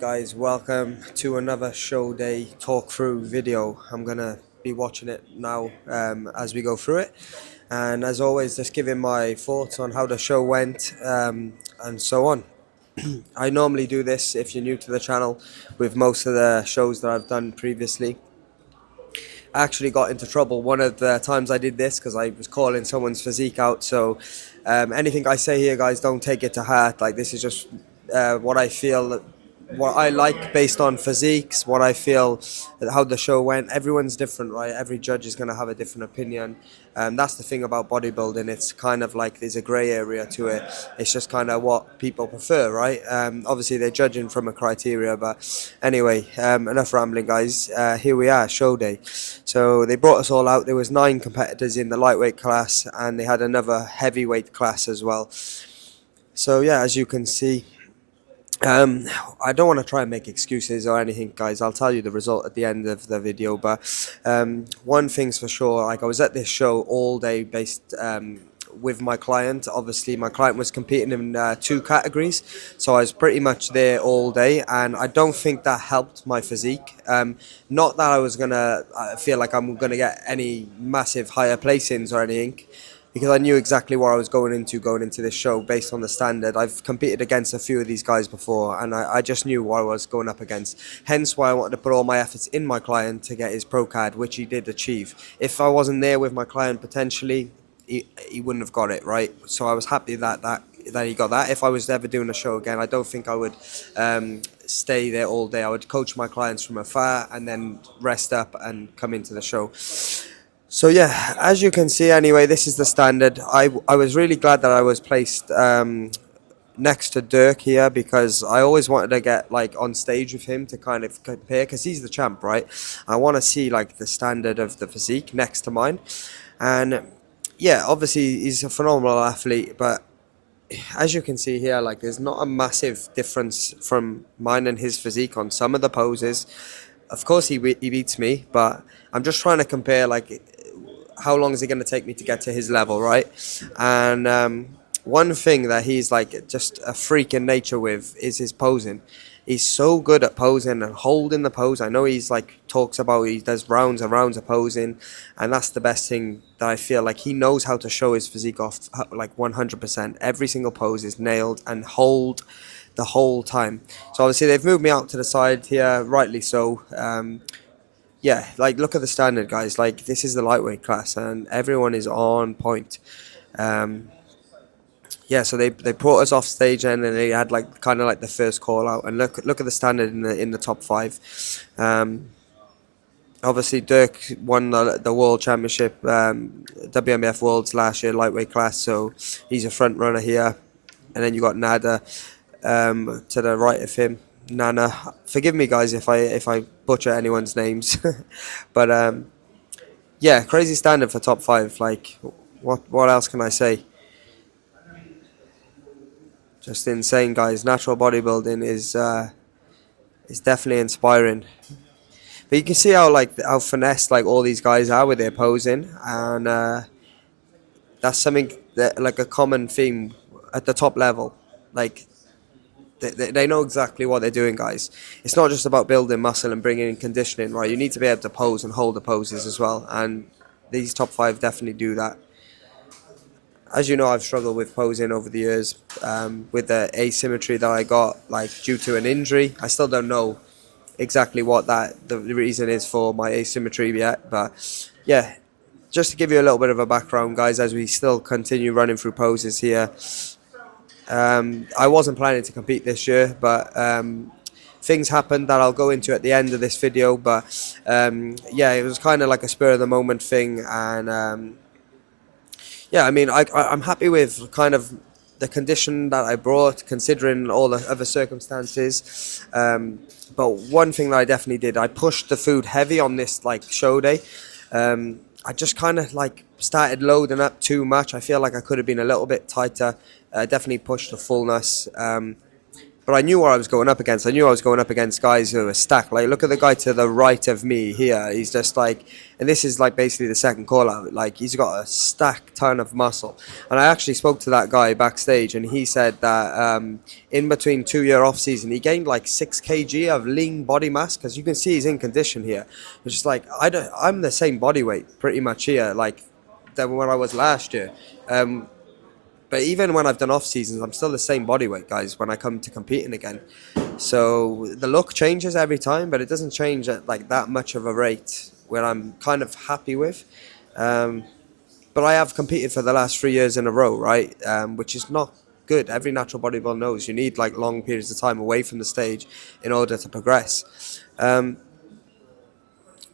Guys, welcome to another show day talk through video. I'm gonna be watching it now as we go through it, and as always just giving my thoughts on how the show went and so on. I normally do this, if you're new to the channel, with most of the shows that I've done previously. I actually got into trouble one of the times I did this because I was calling someone's physique out. So anything I say here, guys, don't take it to heart. Like, this is just what I feel, what I like based on physiques, what I feel, how the show went. Everyone's different, right? Every judge is going to have a different opinion. That's the thing about bodybuilding. It's kind of like there's a grey area to it. It's just kind of what people prefer, right? Obviously, they're judging from a criteria, but anyway, enough rambling, guys. Here we are, show day. So they brought us all out. There was 9 competitors in the lightweight class, and they had another heavyweight class as well. So yeah, as you can see, I don't want to try and make excuses or anything, guys. I'll tell you the result at the end of the video. But one thing's for sure, like, I was at this show all day based with my client. Obviously, my client was competing in 2 categories, so I was pretty much there all day, and I don't think that helped my physique. Not that I was gonna feel like I'm gonna get any massive higher placings or anything, because I knew exactly what I was going into this show based on the standard. I've competed against a few of these guys before, and I just knew what I was going up against. Hence why I wanted to put all my efforts in my client to get his pro card, which he did achieve. If I wasn't there with my client, potentially, he wouldn't have got it, right? So I was happy that he got that. If I was ever doing a show again, I don't think I would stay there all day. I would coach my clients from afar and then rest up and come into the show. So yeah, as you can see, anyway, this is the standard. I was really glad that I was placed next to Dirk here, because I always wanted to get like on stage with him to kind of compare, because he's the champ, right? I want to see like the standard of the physique next to mine. And yeah, obviously he's a phenomenal athlete, but as you can see here, like, there's not a massive difference from mine and his physique on some of the poses. Of course he beats me, but I'm just trying to compare, like, how long is it going to take me to get to his level, right? And one thing that he's like just a freak in nature with is his posing. He's so good at posing and holding the pose. I know he's like talks about he does rounds and rounds of posing, and that's the best thing that I feel like he knows how to show his physique off like 100%. Every single pose is nailed and hold the whole time. So obviously they've moved me out to the side here, rightly so. Yeah, like, look at the standard, guys. Like, this is the lightweight class, and everyone is on point. Yeah, so they brought us off stage, and then they had like kind of like the first call out, and look at the standard in the top 5. Obviously, Dirk won the world championship, WNBF Worlds last year, lightweight class, so he's a front runner here. And then you got Nada to the right of him. Nana, forgive me, guys, if I butcher anyone's names, but yeah, crazy standard for top 5. Like, what else can I say? Just insane, guys. Natural bodybuilding is definitely inspiring. But you can see how finesse like all these guys are with their posing, and that's something that, like, a common theme at the top level. Like, they know exactly what they're doing, guys. It's not just about building muscle and bringing in conditioning, right? You need to be able to pose and hold the poses as well, and these top 5 definitely do that. As you know, I've struggled with posing over the years, with the asymmetry that I got, like, due to an injury. I still don't know exactly what the reason is for my asymmetry yet, but yeah, just to give you a little bit of a background, guys, as we still continue running through poses here. I wasn't planning to compete this year, but things happened that I'll go into at the end of this video. But yeah, it was kind of like a spur of the moment thing, and yeah, I mean, I'm happy with kind of the condition that I brought, considering all the other circumstances. But one thing that I definitely did, I pushed the food heavy on this like show day. I just kind of like started loading up too much. I feel like I could have been a little bit tighter. Definitely pushed the fullness. But But I knew what I was going up against. I knew I was going up against guys who were stacked. Like, look at the guy to the right of me here. He's just like, and this is like basically the second call out. Like, he's got a stacked ton of muscle. And I actually spoke to that guy backstage, and he said that in between 2 year off season, he gained like 6 kg of lean body mass, because you can see he's in condition here. It's just like, I'm the same body weight pretty much here, like, than when I was last year. But even when I've done off seasons, I'm still the same body weight, guys, when I come to competing again. So the look changes every time, but it doesn't change at like that much of a rate where I'm kind of happy with. But I have competed for the last 3 years in a row, right? Which is not good. Every natural bodybuilder knows you need like long periods of time away from the stage in order to progress.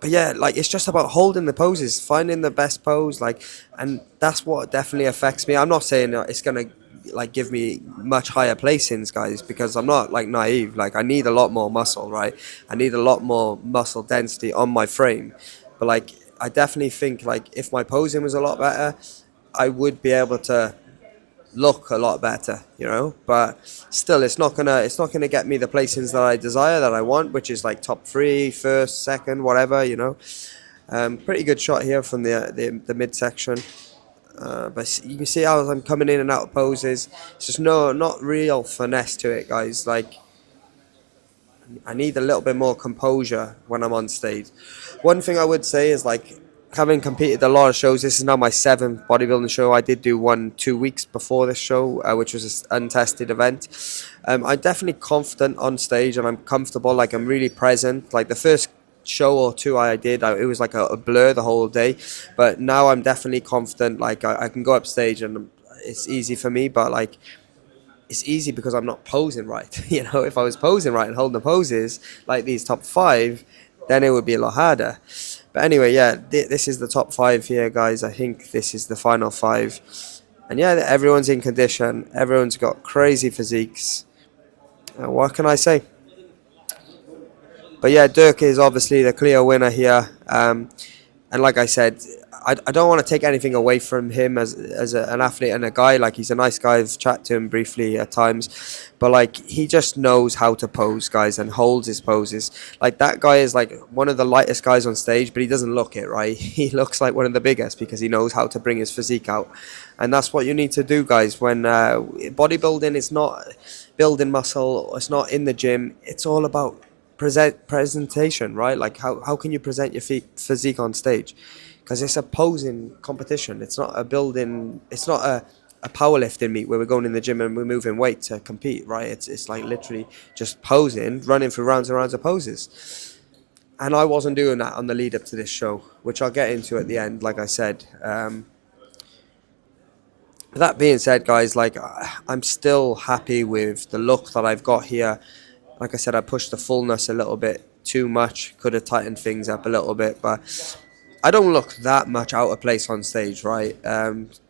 But yeah, like, it's just about holding the poses, finding the best pose, like, and that's what definitely affects me. I'm not saying that it's gonna like give me much higher placings, guys, because I'm not like naive. Like, I need a lot more muscle, right? I need a lot more muscle density on my frame. But like, I definitely think like if my posing was a lot better, I would be able to look a lot better, but still, it's not gonna get me the placings that I desire, that I want, which is like top three, first, second, whatever. Pretty good shot here from the midsection. But you can see how I'm coming in and out of poses. It's just not real finesse to it, guys. Like, I need a little bit more composure when I'm on stage. One thing I would say is, like, having competed a lot of shows, this is now my seventh bodybuilding show. I did do one 2 weeks before this show, which was an untested event. I'm definitely confident on stage, and I'm comfortable. Like, I'm really present. Like, the first show or two I did, it was like a blur the whole day. But now I'm definitely confident. Like, I can go up stage and it's easy for me, but like, it's easy because I'm not posing right. If I was posing right and holding the poses like these top five, then it would be a lot harder. But anyway, yeah, this is the top five here, guys. I think this is the final five. And yeah, everyone's in condition. Everyone's got crazy physiques. What can I say? But yeah, Dirk is obviously the clear winner here. And like I said, I don't want to take anything away from him as an athlete and a guy. Like, he's a nice guy. I've chatted to him briefly at times, but like, he just knows how to pose, guys, and holds his poses. Like, that guy is like one of the lightest guys on stage, but he doesn't look it, right? He looks like one of the biggest because he knows how to bring his physique out. And that's what you need to do, guys. When bodybuilding is not building muscle, it's not in the gym. It's all about presentation, right? Like, how can you present your physique on stage? Because it's a posing competition. It's not a powerlifting meet where we're going in the gym and we're moving weight to compete, right? It's like literally just posing, running through rounds and rounds of poses. And I wasn't doing that on the lead up to this show, which I'll get into at the end, like I said. That being said, guys, like, I'm still happy with the look that I've got here. Like I said, I pushed the fullness a little bit too much. Could have tightened things up a little bit, but I don't look that much out of place on stage, right?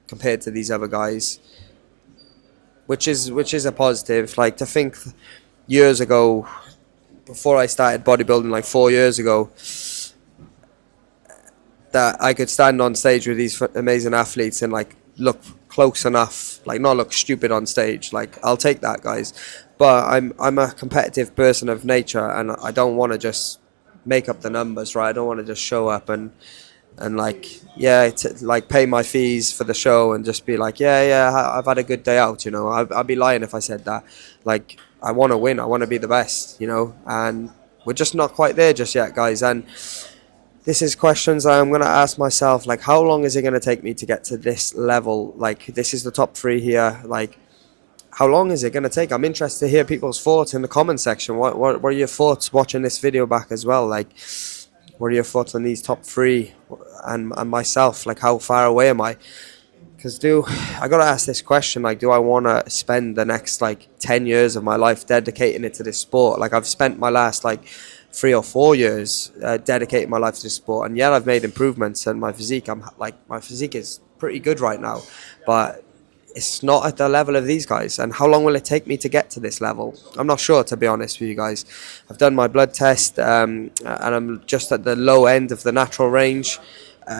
Compared to these other guys, which is a positive. Like, to think years ago, before I started bodybuilding, like 4 years ago, that I could stand on stage with these amazing athletes and like look close enough, like not look stupid on stage. Like, I'll take that, guys. But I'm a competitive person of nature, and I don't want to just make up the numbers, right? I don't want to just show up and like, yeah, like pay my fees for the show and just be like, yeah, I've had a good day out. I'd be lying if I said that. Like, I want to win. I want to be the best. And we're just not quite there just yet, guys. And this is questions I'm going to ask myself, like, how long is it going to take me to get to this level? Like, this is the top three here. Like, how long is it going to take? I'm interested to hear people's thoughts in the comment section. What are your thoughts watching this video back as well? Like, what are your thoughts on these top three and myself? Like, how far away am I? Because I got to ask this question, like, do I want to spend the next, like, 10 years of my life dedicating it to this sport? Like, I've spent my last, like, 3 or 4 years dedicating my life to this sport. And yeah, I've made improvements in my physique. My physique is pretty good right now. But it's not at the level of these guys. And how long will it take me to get to this level? I'm not sure, to be honest with you guys. I've done my blood test, and I'm just at the low end of the natural range.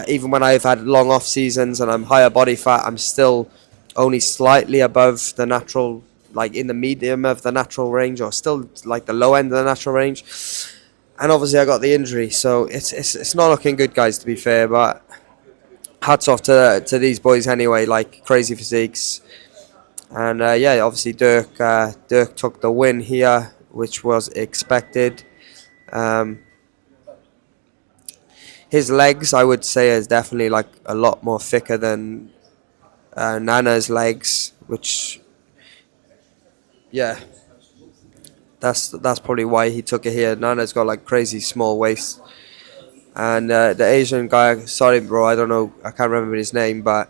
Even when I've had long off seasons and I'm higher body fat, I'm still only slightly above the natural like in the medium of the natural range, or still like the low end of the natural range. And obviously I got the injury, so it's not looking good, guys, to be fair. But hats off to these boys anyway, like crazy physiques. And yeah, obviously Dirk took the win here, which was expected. Um, his legs, I would say, is definitely like a lot more thicker than Nana's legs, which, yeah, that's probably why he took it here. Nana's got like crazy small waist, and the Asian guy, sorry bro, I don't know, I can't remember his name, but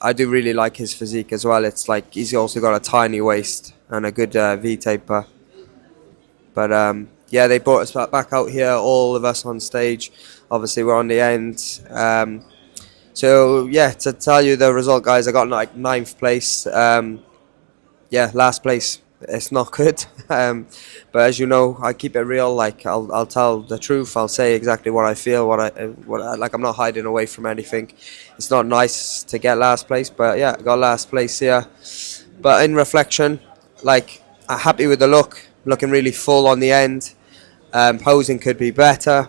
I do really like his physique as well. It's like he's also got a tiny waist and a good V taper. But yeah, they brought us back out here, all of us on stage. Obviously, we're on the end. So yeah, to tell you the result, guys, I got like ninth place. Yeah, last place. It's not good. But as you know, I keep it real. Like I'll tell the truth. I'll say exactly what I feel. Like I'm not hiding away from anything. It's not nice to get last place, but yeah, I got last place here. But in reflection, like I'm happy with the look. Looking really full on the end. Posing could be better,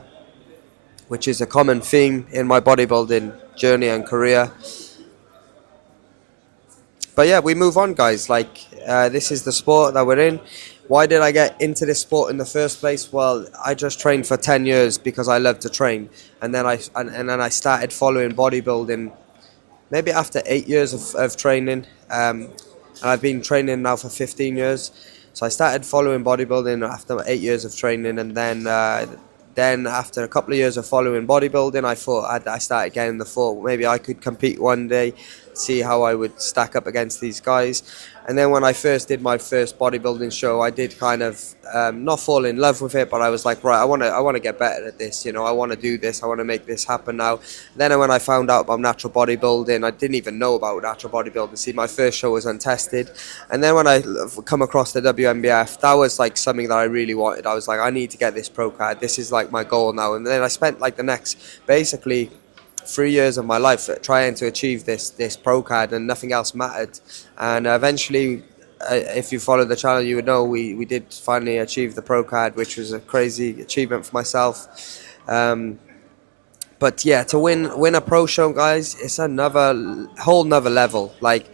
which is a common theme in my bodybuilding journey and career. But yeah, we move on, guys. Like this is the sport that we're in. Why did I get into this sport in the first place? Well, I just trained for 10 years because I love to train, and then I started following bodybuilding maybe after 8 years of training. And I've been training now for 15 years. So I started following bodybuilding after 8 years of training, and then after a couple of years of following bodybuilding, I started getting the thought maybe I could compete one day, see how I would stack up against these guys. And then when I first did my first bodybuilding show, I did kind of not fall in love with it, but I was like, right, I want to get better at this. You know, I want to do this. I want to make this happen now. Then when I found out about natural bodybuilding, I didn't even know about natural bodybuilding. See, my first show was untested. And then when I come across the WNBF, that was like something that I really wanted. I was like, I need to get this pro card. This is like my goal now. And then I spent like the next basically 3 years of my life trying to achieve this pro card, and nothing else mattered. And eventually, if you follow the channel, you would know we did finally achieve the pro card, which was a crazy achievement for myself. But yeah, to win a pro show, guys, it's another whole nother level. Like,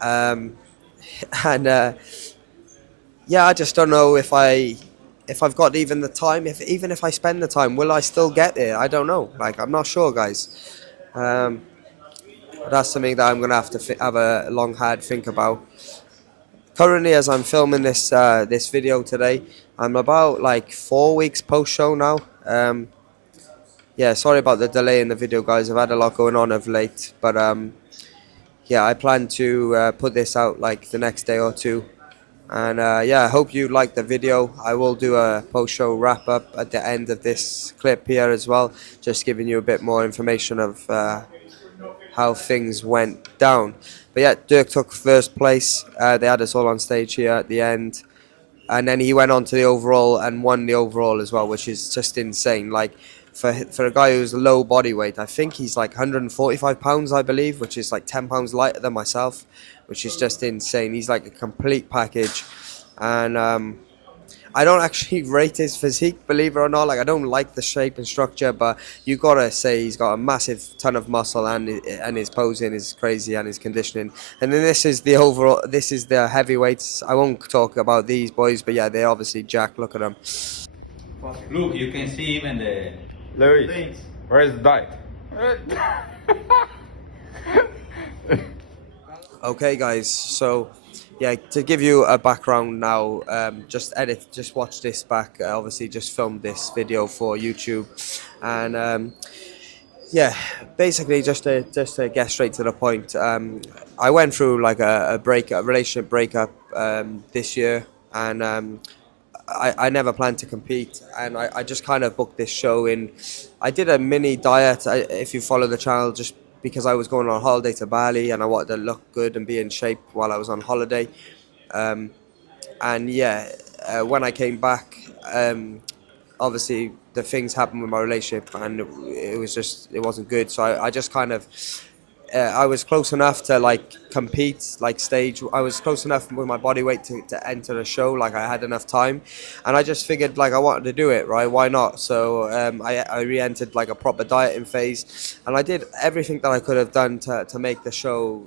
um, and yeah, I just don't know if I've got even the time. Even if I spend the time, will I still get there? I don't know. Like, I'm not sure, guys. Um, that's something that I'm gonna have to have a long hard think about. Currently, as I'm filming this video today, I'm about like 4 weeks post show now. Yeah, sorry about the delay in the video, guys. I've had a lot going on of late, but yeah, I plan to put this out like the next day or two. And yeah, I hope you liked the video. I will do a post-show wrap-up at the end of this clip here as well, just giving you a bit more information of how things went down. But yeah, Dirk took first place. They had us all on stage here at the end. And then he went on to the overall and won the overall as well, which is just insane. Like, for a guy who's low body weight, I think he's like 145 pounds, I believe, which is like 10 pounds lighter than myself, which is just insane. He's like a complete package. And I don't actually rate his physique, believe it or not. Like, I don't like the shape and structure, but you gotta say he's got a massive ton of muscle, and his posing is crazy, and his conditioning. And then this is the overall. This is the heavyweights. I won't talk about these boys, but yeah, they're obviously jacked. Look at them. Look, you can see even the Louis, things. where's the diet? Okay, guys. So, yeah, to give you a background now, just watch this back. Obviously, just filmed this video for YouTube, and yeah, basically, just to get straight to the point. I went through like a relationship breakup this year, and I never planned to compete, and I just kind of booked this show in. I did a mini diet, if you follow the channel, just because I was going on holiday to Bali and I wanted to look good and be in shape while I was on holiday. Um, and yeah, when I came back, obviously the things happened with my relationship, and it wasn't good. So I just kind of I was close enough to like compete, like stage. I was close enough with my body weight to enter the show. Like I had enough time, and I just figured like I wanted to do it, right? Why not? So I re-entered like a proper dieting phase, and I did everything that I could have done to make the show.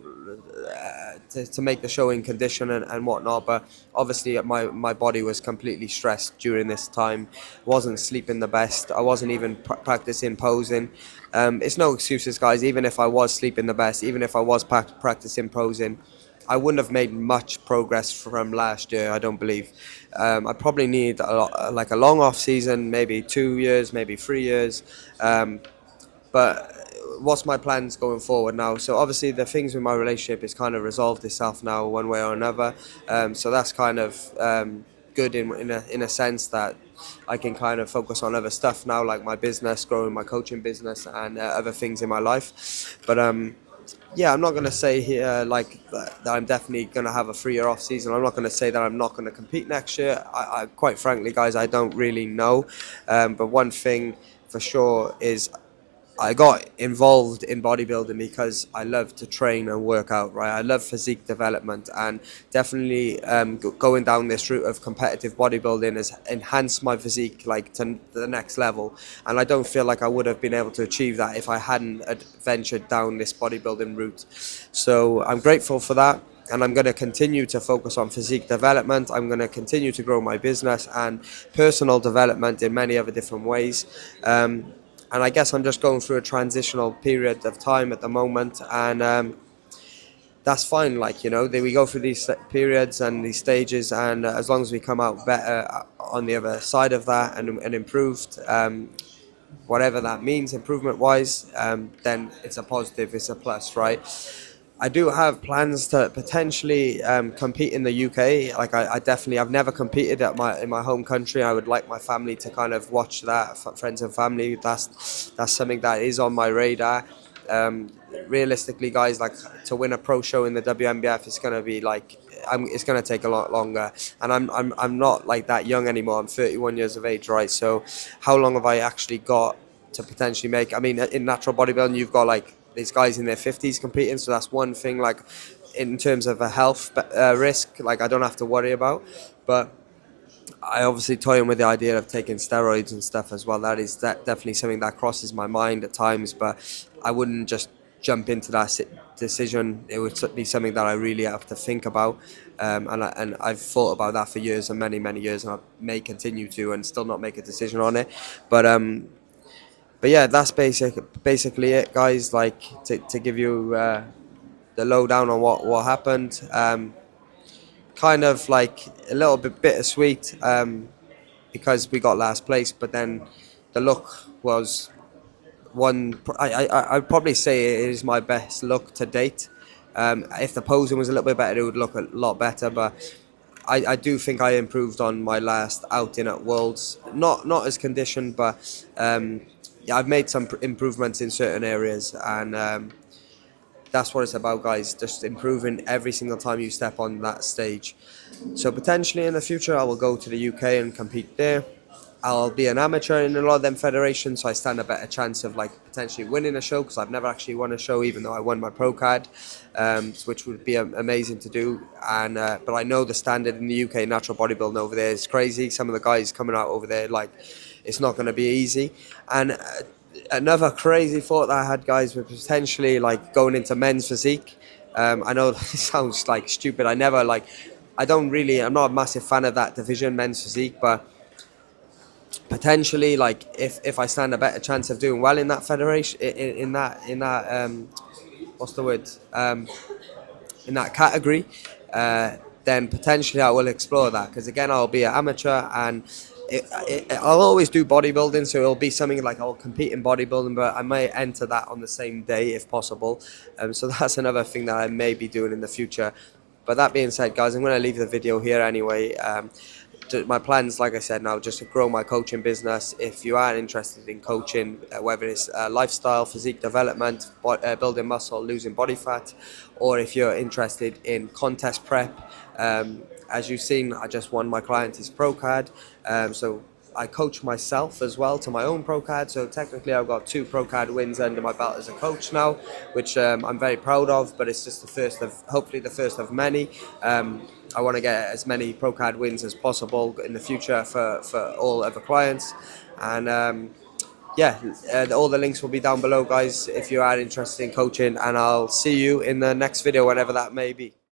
To make the show in condition and whatnot, but obviously my body was completely stressed during this time. Wasn't sleeping the best. I wasn't even practicing posing. It's no excuses, guys. Even if I was sleeping the best, even if I was practicing posing, I wouldn't have made much progress from last year. I don't believe. I probably need like a long off season, maybe 2 years, maybe 3 years. But what's my plans going forward now? So obviously the things with my relationship is kind of resolved itself now one way or another. So that's kind of good in a sense that I can kind of focus on other stuff now, like my business, growing my coaching business, and other things in my life. But yeah, I'm not going to say here like that I'm definitely going to have a 3 year off season. I'm not going to say that I'm not going to compete next year. I quite frankly, guys, I don't really know. But one thing for sure is I got involved in bodybuilding because I love to train and work out, right? I love physique development, and definitely going down this route of competitive bodybuilding has enhanced my physique like to the next level. And I don't feel like I would have been able to achieve that if I hadn't ventured down this bodybuilding route. So I'm grateful for that. And I'm going to continue to focus on physique development. I'm going to continue to grow my business and personal development in many other different ways. And I guess I'm just going through a transitional period of time at the moment, and that's fine. Like we go through these periods and these stages, and as long as we come out better on the other side of that and improved, whatever that means, improvement wise, then it's a positive, it's a plus, right? I do have plans to potentially compete in the UK. Like I definitely, I've never competed in my home country. I would like my family to kind of watch that, friends and family. That's something that is on my radar. Um, Realistically, guys, like to win a pro show in the WNBF is going to be like, it's going to take a lot longer. And I'm not like that young anymore. I'm 31 years of age, right? So how long have I actually got to potentially make? I mean, in natural bodybuilding, you've got like these guys in their 50s competing, so that's one thing. Like in terms of a health risk, like I don't have to worry about. But I obviously toying with the idea of taking steroids and stuff as well. That is definitely something that crosses my mind at times, but I wouldn't just jump into that decision. It would be something that I really have to think about. And I've thought about that for years and many years, and I may continue to and still not make a decision on it. But yeah, that's basically it, guys. Like to give you the lowdown on what happened. Kind of like a little bit bittersweet because we got last place, but then the look was one. I'd probably say it is my best look to date. If the posing was a little bit better, it would look a lot better. But I do think I improved on my last outing at Worlds. Not as conditioned, but yeah, I've made some improvements in certain areas, and that's what it's about, guys. Just improving every single time you step on that stage. So potentially in the future, I will go to the UK and compete there. I'll be an amateur in a lot of them federations, so I stand a better chance of like potentially winning a show because I've never actually won a show, even though I won my pro card, which would be amazing to do. And but I know the standard in the UK natural bodybuilding over there is crazy. Some of the guys coming out over there, like, it's not going to be easy. And another crazy thought that I had, guys, was potentially like going into men's physique. I know this sounds like stupid. I'm not a massive fan of that division, men's physique, but potentially, like, if I stand a better chance of doing well in that federation, what's the word, in that category, then potentially I will explore that, because again, I'll be an amateur, and I'll always do bodybuilding, so it'll be something like I'll compete in bodybuilding, but I may enter that on the same day if possible. So that's another thing that I may be doing in the future. But that being said, guys, I'm going to leave the video here anyway. My plans, like I said, now just to grow my coaching business. If you are interested in coaching, whether it's lifestyle, physique development, building muscle, losing body fat, or if you're interested in contest prep, as you've seen, I just won my client his pro card, so I coach myself as well to my own pro card. So technically, I've got 2 pro card wins under my belt as a coach now, which I'm very proud of. But it's just the first of, hopefully, the first of many. I want to get as many pro card wins as possible in the future for all other clients. And yeah, all the links will be down below, guys, if you are interested in coaching. And I'll see you in the next video, whenever that may be.